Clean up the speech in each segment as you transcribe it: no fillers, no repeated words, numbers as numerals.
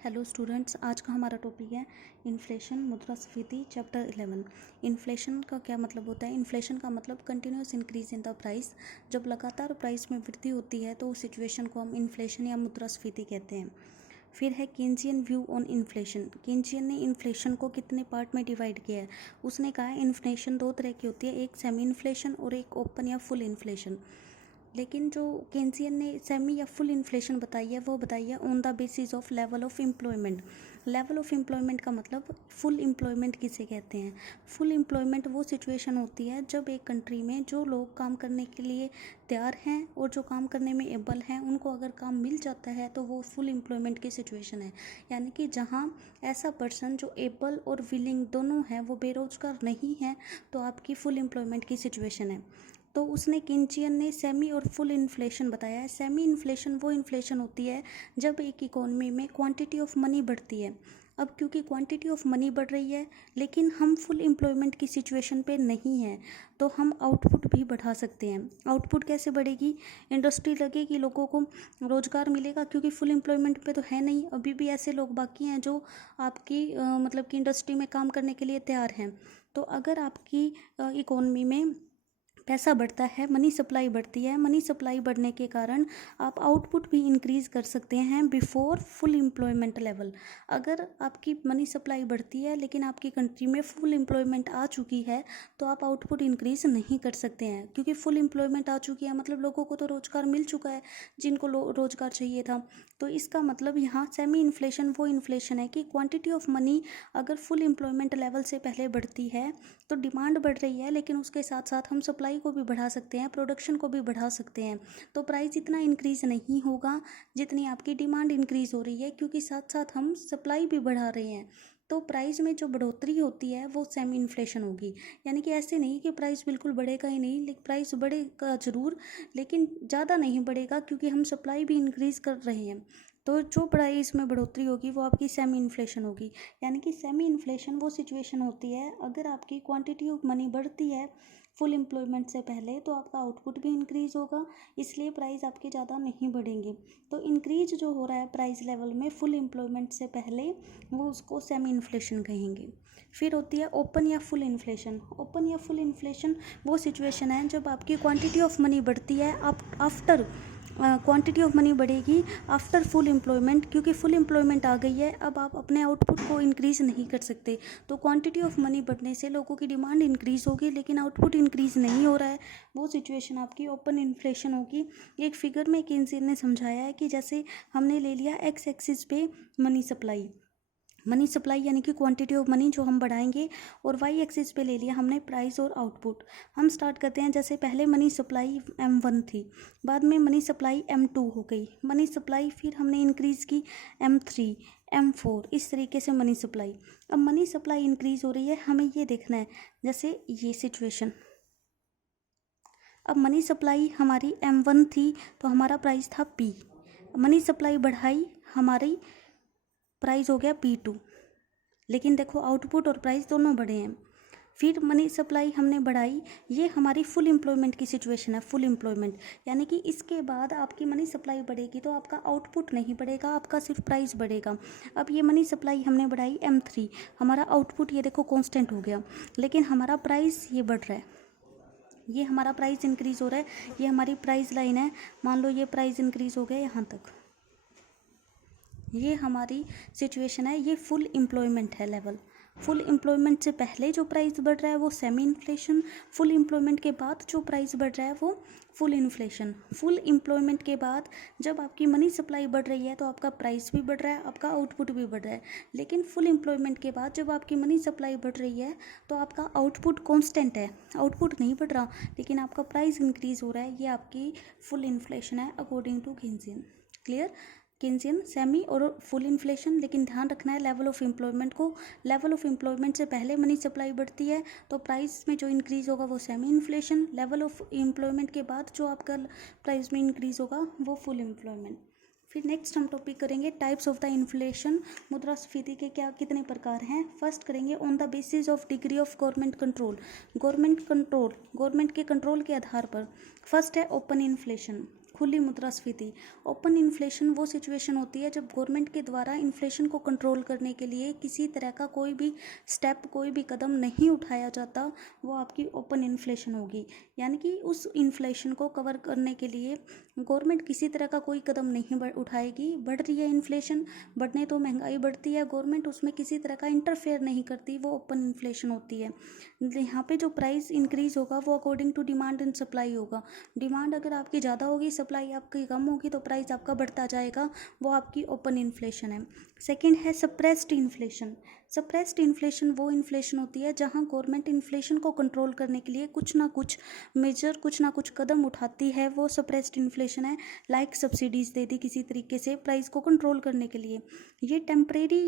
Hello students, आज का हमारा टॉपिक है इन्फ्लेशन, मुद्रास्फीति, चैप्टर 11। इन्फ्लेशन का क्या मतलब होता है? इन्फ्लेशन का मतलब continuous increase in the price. जब लगातार प्राइस में वृद्धि होती है तो उस सिचुएशन को हम इन्फ्लेशन या मुद्रास्फीति कहते हैं। फिर है Keynesian view on inflation. Keynesian ने इन्फ्लेशन को कितने पार्ट में डिवाइड किया है? उसने कहा है इन्फ्लेशन दो तरह की होती है, एक सेमी इन्फ्लेशन और एक ओपन या फुल इन्फ्लेशन। लेकिन जो केन्जियन ने सेमी या फुल इन्फ्लेशन बताई है वो बताई है on the basis of level of employment. Level of employment का मतलब फुल एम्प्लॉयमेंट किसे कहते हैं? फुल एम्प्लॉयमेंट वो सिचुएशन होती है जब एक कंट्री में जो लोग काम करने के लिए तैयार हैं और जो काम करने में एबल हैं उनको अगर काम मिल जाता है तो वो फुल एम्प्लॉयमेंट की सिचुएशन है। यानी कि जहाँ ऐसा पर्सन जो एबल और विलिंग दोनों है वो बेरोजगार नहीं है तो आपकी फुल एम्प्लॉयमेंट की सिचुएशन है। तो उसने केन्जियन ने सेमी और फुल इन्फ्लेशन बताया है। सेमी इन्फ्लेशन वो इन्फ्लेशन होती है जब एक इकोनॉमी में क्वांटिटी ऑफ मनी बढ़ती है। अब क्योंकि क्वांटिटी ऑफ मनी बढ़ रही है लेकिन हम फुल एम्प्लॉयमेंट की सिचुएशन पे नहीं हैं तो हम आउटपुट भी बढ़ा सकते हैं। आउटपुट कैसे बढ़ेगी? इंडस्ट्री लगेगी, लोगों को रोज़गार मिलेगा, क्योंकि फुल एम्प्लॉयमेंट पे तो है नहीं, अभी भी ऐसे लोग बाकी हैं जो आपकी मतलब कि इंडस्ट्री में काम करने के लिए तैयार हैं। तो अगर आपकी इकोनॉमी में पैसा बढ़ता है, मनी सप्लाई बढ़ती है, मनी सप्लाई बढ़ने के कारण आप आउटपुट भी इंक्रीज कर सकते हैं बिफोर फुल एम्प्लॉयमेंट लेवल। अगर आपकी मनी सप्लाई बढ़ती है लेकिन आपकी कंट्री में फुल एम्प्लॉयमेंट आ चुकी है तो आप आउटपुट इंक्रीज नहीं कर सकते हैं, क्योंकि फुल एम्प्लॉयमेंट आ चुकी है मतलब लोगों को तो रोज़गार मिल चुका है जिनको रोज़गार चाहिए था। तो इसका मतलब यहाँ सेमी इन्फ्लेशन वो इन्फ्लेशन है कि क्वांटिटी ऑफ मनी अगर फुल एम्प्लॉयमेंट लेवल से पहले बढ़ती है तो डिमांड बढ़ रही है लेकिन उसके साथ साथ हम सप्लाई को भी बढ़ा सकते हैं, प्रोडक्शन को भी बढ़ा सकते हैं। तो प्राइस इतना इंक्रीज नहीं होगा जितनी आपकी डिमांड इंक्रीज हो रही है, क्योंकि साथ साथ हम सप्लाई भी बढ़ा रहे हैं। तो प्राइस में जो बढ़ोतरी होती है वो सेमी इन्फ्लेशन होगी। यानी कि ऐसे नहीं कि प्राइस बिल्कुल बढ़ेगा ही नहीं, लेकिन प्राइस बढ़ेगा ज़रूर लेकिन ज़्यादा नहीं बढ़ेगा क्योंकि हम सप्लाई भी इंक्रीज कर रहे हैं। तो जो प्राइस में बढ़ोतरी होगी वो आपकी सेमी इन्फ्लेशन होगी। यानी कि सेमी इन्फ्लेशन वो सिचुएशन होती है अगर आपकी क्वांटिटी ऑफ मनी बढ़ती है फुल एम्प्लॉयमेंट से पहले तो आपका आउटपुट भी इंक्रीज़ होगा, इसलिए प्राइस आपके ज़्यादा नहीं बढ़ेंगे। तो इंक्रीज जो हो रहा है प्राइस लेवल में फुल एम्प्लॉयमेंट से पहले वो उसको सेमी इन्फ्लेशन कहेंगे। फिर होती है ओपन या फुल इन्फ्लेशन। ओपन या फुल इन्फ्लेशन वो सिचुएशन है जब आपकी क्वांटिटी ऑफ मनी बढ़ती है आफ्टर क्वांटिटी ऑफ मनी बढ़ेगी आफ्टर फुल एम्प्लॉयमेंट, क्योंकि फुल एम्प्लॉयमेंट आ गई है, अब आप अपने आउटपुट को इंक्रीज़ नहीं कर सकते। तो क्वांटिटी ऑफ मनी बढ़ने से लोगों की डिमांड इंक्रीज़ होगी लेकिन आउटपुट इंक्रीज़ नहीं हो रहा है, वो सिचुएशन आपकी ओपन इन्फ्लेशन होगी। एक फिगर में केन्जियन ने समझाया है कि जैसे हमने ले लिया एक्स एक्सिस पे मनी सप्लाई यानी कि क्वांटिटी ऑफ मनी जो हम बढ़ाएंगे, और वाई एक्सिस पे ले लिया हमने प्राइस और आउटपुट। हम स्टार्ट करते हैं, जैसे पहले मनी सप्लाई M1 थी, बाद में मनी सप्लाई M2 हो गई, मनी सप्लाई फिर हमने इंक्रीज़ की M3 M4, इस तरीके से मनी सप्लाई। अब मनी सप्लाई इंक्रीज़ हो रही है, हमें ये देखना है जैसे ये सिचुएशन। अब मनी सप्लाई हमारी M1 थी तो हमारा प्राइस था P, मनी सप्लाई बढ़ाई, हमारी प्राइस हो गया P2, लेकिन देखो आउटपुट और प्राइस दोनों बढ़े हैं। फिर मनी सप्लाई हमने बढ़ाई, ये हमारी फुल एम्प्लॉयमेंट की सिचुएशन है, फुल एम्प्लॉयमेंट। यानी कि इसके बाद आपकी मनी सप्लाई बढ़ेगी तो आपका आउटपुट नहीं बढ़ेगा, आपका सिर्फ प्राइस बढ़ेगा। अब ये मनी सप्लाई हमने बढ़ाई M3, हमारा आउटपुट ये देखो कांस्टेंट हो गया लेकिन हमारा प्राइस ये बढ़ रहा है, ये हमारा प्राइस इंक्रीज़ हो रहा है, ये हमारी प्राइस लाइन है। मान लो ये प्राइस इंक्रीज़ हो गया यहाँ तक, ये हमारी सिचुएशन है, ये फुल एम्प्लॉयमेंट है लेवल। फुल एम्प्लॉयमेंट से पहले जो प्राइस बढ़ रहा है वो सेमी इन्फ्लेशन, फुल एम्प्लॉयमेंट के बाद जो प्राइस बढ़ रहा है वो फुल इन्फ्लेशन। फुल एम्प्लॉयमेंट के बाद जब आपकी मनी सप्लाई बढ़ रही है तो आपका प्राइस भी बढ़ रहा है, आपका आउटपुट भी बढ़ रहा है। लेकिन फुल एम्प्लॉयमेंट के बाद जब आपकी मनी सप्लाई बढ़ रही है तो आपका आउटपुट कॉन्स्टेंट है, आउटपुट नहीं बढ़ रहा लेकिन आपका प्राइस इंक्रीज़ हो रहा है, ये आपकी फुल इन्फ्लेशन है according to Keynesian. Clear? Keynesian semi और फुल इन्फ्लेशन, लेकिन ध्यान रखना है लेवल ऑफ एम्प्लॉयमेंट को। लेवल ऑफ एम्प्लॉयमेंट से पहले मनी सप्लाई बढ़ती है तो प्राइस में जो इंक्रीज़ होगा वो semi inflation, level of employment के बाद जो आपका प्राइस में इंक्रीज़ होगा वो फुल एम्प्लॉयमेंट। फिर नेक्स्ट हम टॉपिक करेंगे टाइप्स ऑफ द इन्फ्लेशन। मुद्रास्फीति के क्या कितने प्रकार हैं? फर्स्ट करेंगे on the basis of degree of government control. Government के कंट्रोल के आधार पर। फर्स्ट है ओपन इन्फ्लेशन, खुली मुद्रास्फीति। ओपन इन्फ्लेशन वो सिचुएशन होती है जब गवर्नमेंट के द्वारा इन्फ्लेशन को कंट्रोल करने के लिए किसी तरह का कोई भी स्टेप, कोई भी कदम नहीं उठाया जाता, वो आपकी ओपन इन्फ्लेशन होगी। यानी कि उस इन्फ्लेशन को कवर करने के लिए गवर्नमेंट किसी तरह का कोई कदम नहीं उठाएगी। बढ़ रही है इन्फ्लेशन, बढ़ने तो महंगाई बढ़ती है, गवर्नमेंट उसमें किसी तरह का इंटरफेयर नहीं करती, वो ओपन इन्फ्लेशन होती है। यहाँ पे जो प्राइस इंक्रीज होगा वो according to demand and supply होगा। डिमांड अगर आपकी ज़्यादा होगी, सप्लाई आपकी कम होगी, तो प्राइस आपका बढ़ता जाएगा, वो आपकी ओपन इन्फ्लेशन है। सेकेंड है सप्रेस्ड इन्फ्लेशन। सप्रेस्ड इन्फ्लेशन वो इन्फ्लेशन होती है जहां गवर्नमेंट इन्फ्लेशन को कंट्रोल करने के लिए कुछ ना कुछ मेजर, कुछ ना कुछ कदम उठाती है, वो सप्रेस्ड इन्फ्लेशन है। लाइक सब्सिडीज़ दे दी किसी तरीके से प्राइस को कंट्रोल करने के लिए। ये टेम्परेरी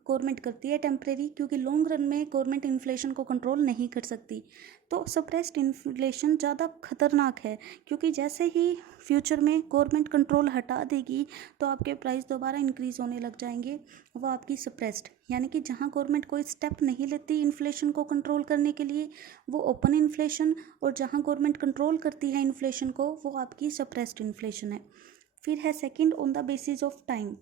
गवर्नमेंट करती है, टेम्परेरी, क्योंकि लॉन्ग रन में गवर्नमेंट इन्फ्लेशन को कंट्रोल नहीं कर सकती। तो सप्रेस्ड इन्फ्लेशन ज़्यादा खतरनाक है, क्योंकि जैसे ही फ्यूचर में गवर्नमेंट कंट्रोल हटा देगी तो आपके प्राइस दोबारा इंक्रीज होने लग जाएंगे, वो आपकी सप्रेस्ड। यानी कि जहाँ गवर्नमेंट कोई स्टेप नहीं लेती इन्फ्लेशन को कंट्रोल करने के लिए, वो ओपन इन्फ्लेशन, और जहाँ गवर्नमेंट कंट्रोल करती है इन्फ्लेशन को, वो आपकी सप्रेस्ड इन्फ्लेशन है। फिर है second, on the basis of time.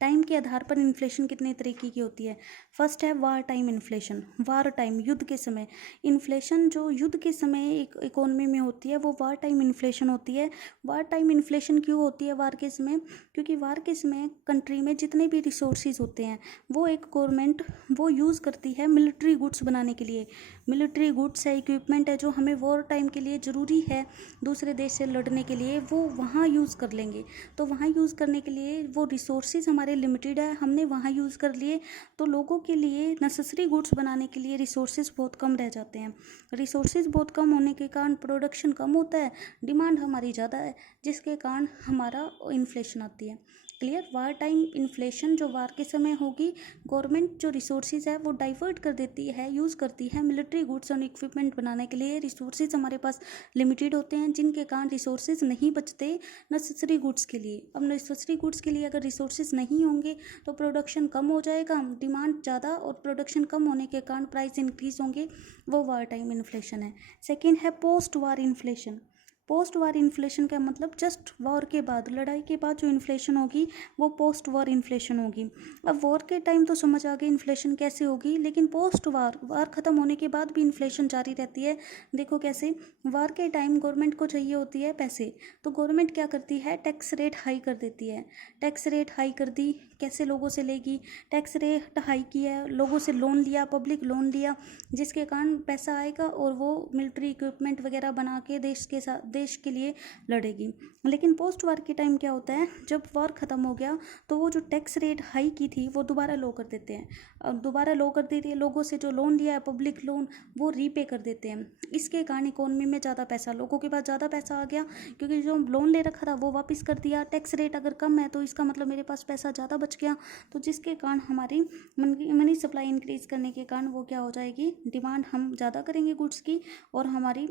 Time के आधार पर इन्फ्लेशन कितने तरीके की होती है। फर्स्ट है war time inflation. War time, युद्ध के समय इन्फ्लेशन, जो युद्ध के समय एक इकोनॉमी में होती है, वो वार टाइम इन्फ्लेशन होती है। वार टाइम इन्फ्लेशन क्यों होती है वार के समय? क्योंकि वार के समय कंट्री में जितने भी रिसोर्सेज होते हैं वो एक गवर्नमेंट वो यूज़ करती है मिलिट्री गुड्स बनाने के लिए। मिलिट्री गुड्स है, इक्विपमेंट है, जो हमें वॉर टाइम के लिए ज़रूरी है दूसरे देश से लड़ने के लिए, वो वहाँ यूज़ कर लेंगे। तो वहाँ यूज़ करने के लिए वो रिसोर्सेज हमारे लिमिटेड है, हमने वहाँ यूज़ कर लिए, तो लोगों के लिए नेसेसरी गुड्स बनाने के लिए रिसोर्सेज बहुत कम रह जाते हैं। रिसोर्सेज बहुत कम होने के कारण प्रोडक्शन कम होता है, डिमांड हमारी ज़्यादा है, जिसके कारण हमारा इन्फ्लेशन आती है। क्लियर? वार टाइम इन्फ्लेशन जो वार के समय होगी, गवर्नमेंट जो रिसोर्सेज है वो डाइवर्ट कर देती है, यूज़ करती है मिलिट्री गुड्स और इक्विपमेंट बनाने के लिए। रिसोर्सेज हमारे पास लिमिटेड होते हैं, जिनके कारण रिसोर्सेज नहीं बचते नेसेसरी गुड्स के लिए। अब नेसेसरी गुड्स के लिए अगर रिसोर्सेज नहीं होंगे तो प्रोडक्शन कम हो जाएगा, डिमांड ज़्यादा और प्रोडक्शन कम होने के कारण प्राइस इंक्रीज होंगे, वो वार टाइम इन्फ्लेशन है। सेकेंड है पोस्ट वार इन्फ्लेशन। पोस्ट वार इन्फ्लेशन का मतलब जस्ट वॉर के बाद, लड़ाई के बाद जो इन्फ्लेशन होगी वो पोस्ट वॉर इन्फ्लेशन होगी। अब वॉर के टाइम तो समझ आ गई इन्फ्लेशन कैसे होगी, लेकिन पोस्ट वार, वार ख़त्म होने के बाद भी इन्फ्लेशन जारी रहती है। देखो कैसे? वार के टाइम गवर्नमेंट को चाहिए होती है पैसे, तो गवर्नमेंट क्या करती है, टैक्स रेट हाई कर देती है। टैक्स रेट हाई कर दी, कैसे लोगों से लेगी? टैक्स रेट हाई किया है, लोगों से लोन लिया, पब्लिक लोन लिया, जिसके कारण पैसा आएगा और वो मिलिट्री इक्विपमेंट वगैरह बना के देश के साथ, देश के लिए लड़ेगी। लेकिन पोस्ट वार के टाइम क्या होता है, जब वार ख़त्म हो गया तो वो जो टैक्स रेट हाई की थी वो दोबारा लो कर देते हैं। अब दोबारा लो कर देती है, लोगों से जो लोन लिया है पब्लिक लोन, वो रीपे कर देते हैं। इसके कारण इकोनॉमी में ज़्यादा पैसा, लोगों के पास ज़्यादा पैसा आ गया, क्योंकि जो लोन ले रखा था वो वापस कर दिया। टैक्स रेट अगर कम है तो इसका मतलब मेरे पास पैसा ज़्यादा बच गया, तो जिसके कारण हमारी मनी सप्लाई इंक्रीज करने के कारण वो क्या हो जाएगी, डिमांड हम ज़्यादा करेंगे गुड्स की, और हमारी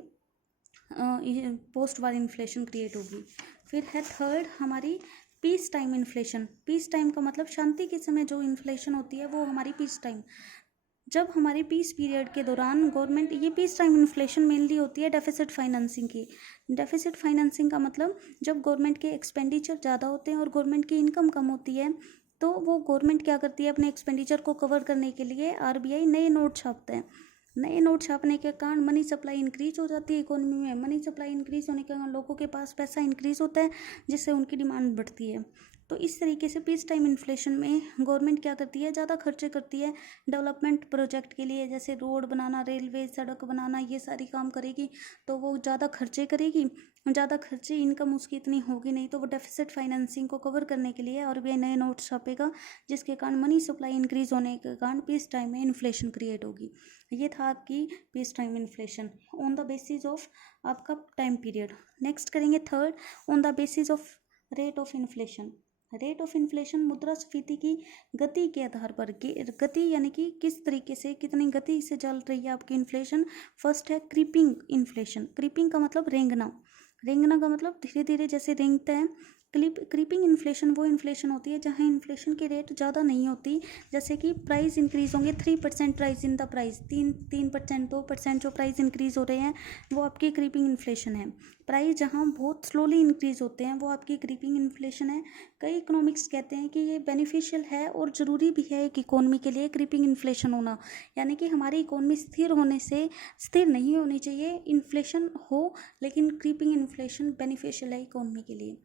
पोस्ट वार इन्फ्लेशन क्रिएट होगी। फिर है थर्ड हमारी peace time inflation. Peace time का मतलब शांति के समय जो इन्फ्लेशन होती है वो हमारी पीस टाइम। जब हमारे पीस पीरियड के दौरान गवर्नमेंट, ये पीस टाइम इन्फ्लेशन मेनली होती है डेफिसिट फाइनेंसिंग की। डेफिसिट फाइनेंसिंग का मतलब जब गवर्नमेंट के एक्सपेंडिचर ज़्यादा होते हैं और गवर्नमेंट की इनकम कम होती है, तो वो गवर्नमेंट क्या करती है, अपने एक्सपेंडिचर को कवर करने के लिए आरबीआई नए नोट छापते हैं। नए नोट छापने के कारण मनी सप्लाई इंक्रीज हो जाती है इकोनॉमी में। मनी सप्लाई इंक्रीज होने के कारण लोगों के पास पैसा इंक्रीज होता है, जिससे उनकी डिमांड बढ़ती है। तो इस तरीके से पीस टाइम इन्फ्लेशन में गवर्नमेंट क्या करती है, ज़्यादा खर्चे करती है डेवलपमेंट प्रोजेक्ट के लिए, जैसे रोड बनाना, रेलवे, सड़क बनाना, ये सारी काम करेगी, तो वो ज़्यादा खर्चे करेगी। ज़्यादा खर्चे, इनकम उसकी इतनी होगी नहीं, तो वो डेफिसिट फाइनेंसिंग को कवर करने के लिए आरबीआई नए नोट छापेगा, जिसके कारण मनी सप्लाई इंक्रीज होने के कारण पीस टाइम में इन्फ्लेशन क्रिएट होगी। ये था आपकी peace time inflation on the basis of आपका टाइम पीरियड। नेक्स्ट करेंगे third, on the basis of rate of inflation. Rate of inflation मुद्रास्फीति की गति के आधार पर, गति यानी कि किस तरीके से, कितनी गति से चल रही है आपकी इन्फ्लेशन। फर्स्ट है क्रीपिंग इन्फ्लेशन। क्रीपिंग का मतलब रेंगना। रेंगना का मतलब धीरे धीरे जैसे रेंगते हैं, क्रीपिंग इन्फ्लेशन वो इन्फ्लेशन होती है जहाँ इन्फ्लेशन की रेट ज़्यादा नहीं होती, जैसे कि प्राइस इंक्रीज होंगे 3% राइज इन द प्राइस, 3% 2% जो प्राइस इंक्रीज हो रहे हैं वो आपकी क्रीपिंग इन्फ्लेशन है। प्राइस जहाँ बहुत स्लोली इंक्रीज होते हैं वो आपकी क्रीपिंग इन्फ्लेशन है। कई इकोनॉमिक्स कहते हैं कि ये बेनिफिशियल है और ज़रूरी भी है एक इकोनॉमी के लिए क्रीपिंग इन्फ्लेशन होना, यानी कि हमारी इकोनॉमी स्थिर होने से, स्थिर नहीं होनी चाहिए, इन्फ्लेशन हो लेकिन क्रीपिंग इन्फ्लेशन बेनिफिशियल है इकोनॉमी के लिए।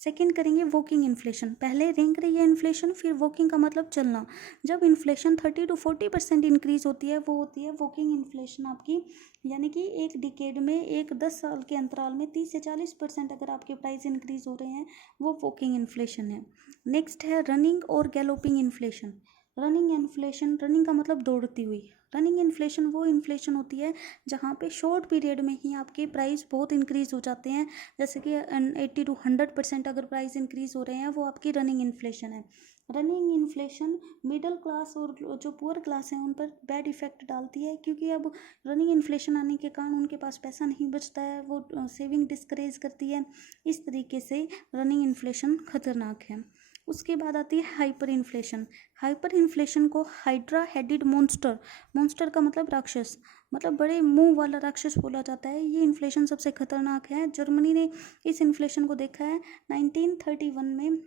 सेकंड करेंगे वॉकिंग इन्फ्लेशन। पहले रैंक रही है इन्फ्लेशन, फिर वॉकिंग का मतलब चलना। जब इन्फ्लेशन 30 to 40% इंक्रीज होती है वो होती है वॉकिंग इन्फ्लेशन आपकी, यानी कि एक डिकेड में, एक 10 साल के अंतराल में 30 से 40% अगर आपके प्राइस इंक्रीज हो रहे हैं वो वॉकिंग इन्फ्लेशन है। नेक्स्ट है रनिंग और galloping inflation. Running inflation, running का मतलब दौड़ती हुई। रनिंग इन्फ्लेशन वो इन्फ्लेशन होती है जहाँ पे शॉर्ट पीरियड में ही आपके प्राइस बहुत इंक्रीज हो जाते हैं, जैसे कि 80 to 100% अगर प्राइस इंक्रीज हो रहे हैं वो आपकी रनिंग इन्फ्लेशन है। रनिंग इन्फ्लेशन मिडिल क्लास और जो पुअर क्लास है उन पर बैड इफेक्ट डालती है, क्योंकि अब रनिंग इन्फ्लेशन आने के कारण उनके पास पैसा नहीं बचता है, वो सेविंग डिस्करेज करती है। इस तरीके से रनिंग इन्फ्लेशन खतरनाक है। उसके बाद आती है हाइपर इन्फ्लेशन। हाइपर इन्फ्लेशन को हाइड्रा हेडेड मॉन्स्टर, मॉन्स्टर का मतलब राक्षस, मतलब बड़े मुंह वाला राक्षस बोला जाता है। ये इन्फ्लेशन सबसे खतरनाक है। जर्मनी ने इस इन्फ्लेशन को देखा है 1931 में,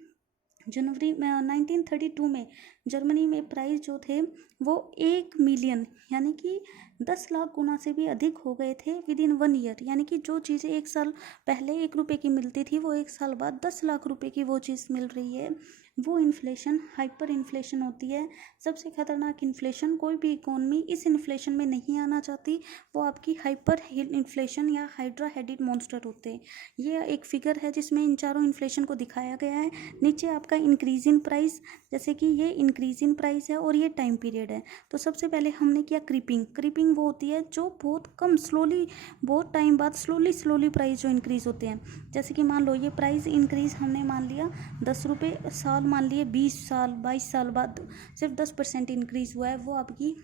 जनवरी में 1932 में जर्मनी में प्राइस जो थे वो 1 मिलियन यानी कि 10 लाख गुना से भी अधिक हो गए थे विद इन 1 ईयर, यानी कि जो चीज़ें 1 साल पहले 1 रुपये की मिलती थी वो 1 साल बाद 10 लाख रुपए की वो चीज़ मिल रही है। वो इन्फ्लेशन हाइपर इन्फ्लेशन होती है। सबसे खतरनाक इन्फ्लेशन, कोई भी इकोनॉमी इस इन्फ्लेशन में नहीं आना चाहती, वो आपकी हाइपर इन्फ्लेशन या हाइड्रा हेडेड मॉन्स्टर होते हैं। ये एक फिगर है जिसमें इन चारों इन्फ्लेशन को दिखाया गया है। नीचे आपका इंक्रीज इन प्राइस, जैसे कि ये इंक्रीज इन प्राइस है और ये टाइम पीरियड है। तो सबसे पहले हमने किया क्रीपिंग। क्रीपिंग वो होती है जो बहुत कम, स्लोली, बहुत टाइम बाद स्लोली प्राइस जो इंक्रीज होते हैं। जैसे कि मान लो ये प्राइस इंक्रीज हमने मान लिया 10 रुपये, साल मान लिए 20 साल 22 साल बाद सिर्फ 10% इंक्रीज हुआ है, वो आपकी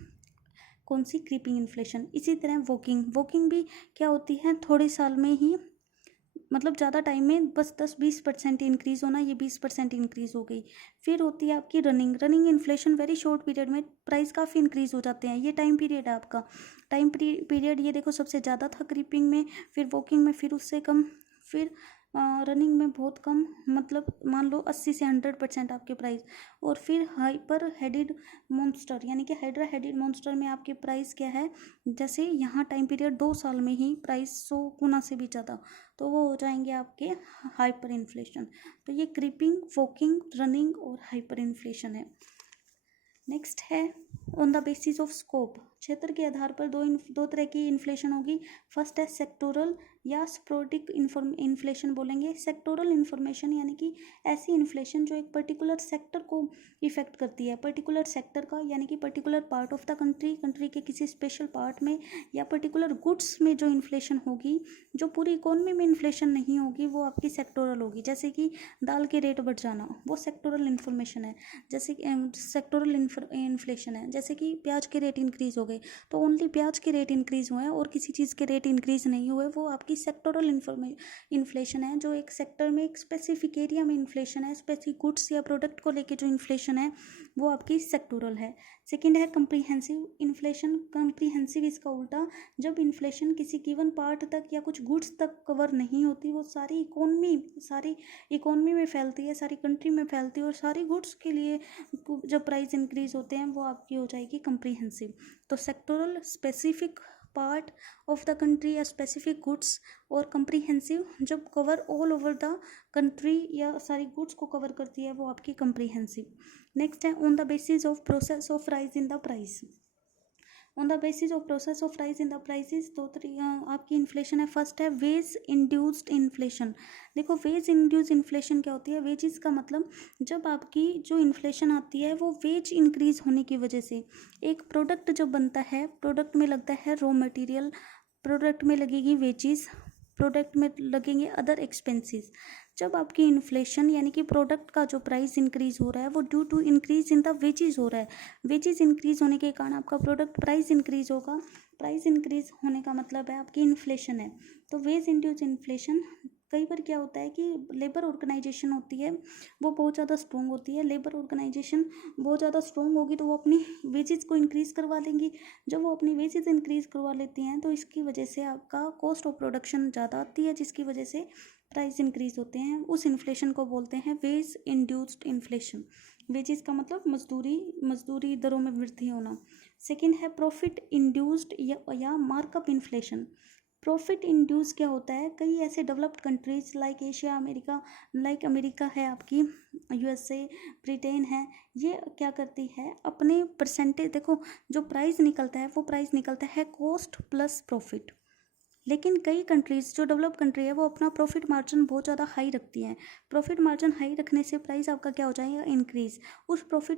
कौन सी क्रीपिंग इन्फ्लेशन। इसी तरह वॉकिंग, वॉकिंग भी क्या होती है, थोड़े साल में ही, मतलब ज़्यादा टाइम में बस 10-20% इंक्रीज़ होना, ये 20% इंक्रीज़ हो गई। फिर होती है आपकी running. Running inflation very short period में प्राइस काफ़ी इंक्रीज़ हो जाते हैं। ये टाइम पीरियड है आपका। टाइम पीरियड ये देखो सबसे ज़्यादा था क्रीपिंग में, फिर वॉकिंग में फिर उससे कम, फिर रनिंग में बहुत कम, मतलब मान लो 80 से 100% आपके प्राइस। और फिर हाइपर हेडेड मॉन्स्टर, यानी कि हाइड्रा हेडेड मॉन्स्टर में आपके प्राइस क्या है, जैसे यहाँ टाइम पीरियड 2 साल में ही प्राइस 100 गुना से भी ज़्यादा, तो वो हो जाएंगे आपके हाइपर इन्फ्लेशन। तो ये क्रीपिंग, वॉकिंग, रनिंग और हाइपर इन्फ्लेशन है। नेक्स्ट है on the basis of scope. क्षेत्र के आधार पर दो तरह की इन्फ्लेशन होगी। फर्स्ट है सेक्टोरल या स्पोरेडिक इन्फ्लेशन बोलेंगे। सेक्टोरल इन्फॉर्मेशन यानी कि ऐसी इन्फ्लेशन जो एक पर्टिकुलर सेक्टर को इफेक्ट करती है, पर्टिकुलर सेक्टर का, यानी कि particular part of the country के किसी स्पेशल पार्ट में, या पर्टिकुलर गुड्स में जो इन्फ्लेशन होगी, जो पूरी इकोनॉमी में इन्फ्लेशन नहीं होगी, वो आपकी सेक्टोरल होगी। जैसे कि दाल के रेट बढ़ जाना, वो सेक्टोरल इन्फॉर्मेशन है, जैसे सेक्टोरल इन्फ्लेशन है। जैसे कि प्याज के रेट इंक्रीज हो गए, तो ओनली प्याज के रेट इंक्रीज हुए हैं और किसी चीज़ के रेट इंक्रीज नहीं हुए, वो आपकी सेक्टोरल इन्फ्लेशन है। जो एक सेक्टर में, एक स्पेसिफिक एरिया में इन्फ्लेशन है, स्पेसिफिक गुड्स या प्रोडक्ट को लेके जो इन्फ्लेशन है, वो आपकी सेक्टोरल है। सेकेंड है कंप्रीहेंसिव इन्फ्लेशन। कंप्रीहेंसिव इसका उल्टा, जब इन्फ्लेशन किसी गिवन पार्ट तक या कुछ गुड्स तक कवर नहीं होती, वो सारी इकोनॉमी में फैलती है, सारी कंट्री में फैलती है, और सारी गुड्स के लिए जब प्राइस इंक्रीज होते हैं वो आपकी हो जाएगी कंप्रीहेंसिव। तो sectoral, specific part of the country या स्पेसिफिक गुड्स, और कंप्रीहेंसिव जब cover all over the country या सारी गुड्स को कवर करती है, वो आपकी कंप्रीहेंसिव। नेक्स्ट है on the basis of process of rise in the price. On the basis of process of rise in the prices आपकी इन्फ्लेशन है। फर्स्ट है वेज इंड्यूस्ड इन्फ्लेशन। देखो वेज इंड्यूस्ड इन्फ्लेशन क्या होती है। वेजेस का मतलब जब आपकी जो इन्फ्लेशन आती है वो वेज इंक्रीज होने की वजह से। एक प्रोडक्ट जब बनता है, प्रोडक्ट में लगता है रॉ मटेरियल, प्रोडक्ट में लगेगी वेजेस, प्रोडक्ट में लगेंगे अदर एक्सपेंसेस। जब आपकी इन्फ्लेशन यानी कि प्रोडक्ट का जो प्राइस इंक्रीज हो रहा है वो due to increase in the wages हो रहा है। वेजेस इंक्रीज होने के कारण आपका प्रोडक्ट प्राइस इंक्रीज होगा। प्राइस इंक्रीज होने का मतलब है आपकी इन्फ्लेशन है। तो वेज इंड्यूस इन्फ्लेशन कई बार क्या होता है कि लेबर ऑर्गेनाइजेशन होती है वो बहुत ज़्यादा स्ट्रॉन्ग होती है। लेबर ऑर्गेनाइजेशन बहुत ज़्यादा स्ट्रॉन्ग होगी तो वो अपनी वेजेस को इंक्रीज़ करवा लेंगी। जब वो अपनी वेजेस इंक्रीज़ करवा लेती हैं तो इसकी वजह से आपका कॉस्ट ऑफ प्रोडक्शन ज़्यादा आती है, जिसकी वजह से प्राइस इंक्रीज़ होते हैं। उस इन्फ्लेशन को बोलते हैं वेज इंड्यूस्ड इन्फ्लेशन। वेजेस का मतलब मजदूरी दरों में वृद्धि होना। सेकेंड है प्रॉफिट इंड्यूस्ड या मार्कअप इन्फ्लेशन। प्रॉफिट इंड्यूस क्या होता है, कई ऐसे developed countries like Asia America है आपकी, यूएसए, ब्रिटेन है, ये क्या करती है अपने परसेंटेज, देखो जो प्राइस निकलता है वो प्राइस निकलता है कॉस्ट प्लस प्रॉफिट। लेकिन कई कंट्रीज़ जो डेवलप कंट्री है वो अपना प्रॉफिट मार्जिन बहुत ज़्यादा हाई रखती हैं। प्रॉफिट मार्जिन हाई रखने से प्राइस आपका क्या हो जाएगा, इंक्रीज़। उस प्रॉफिट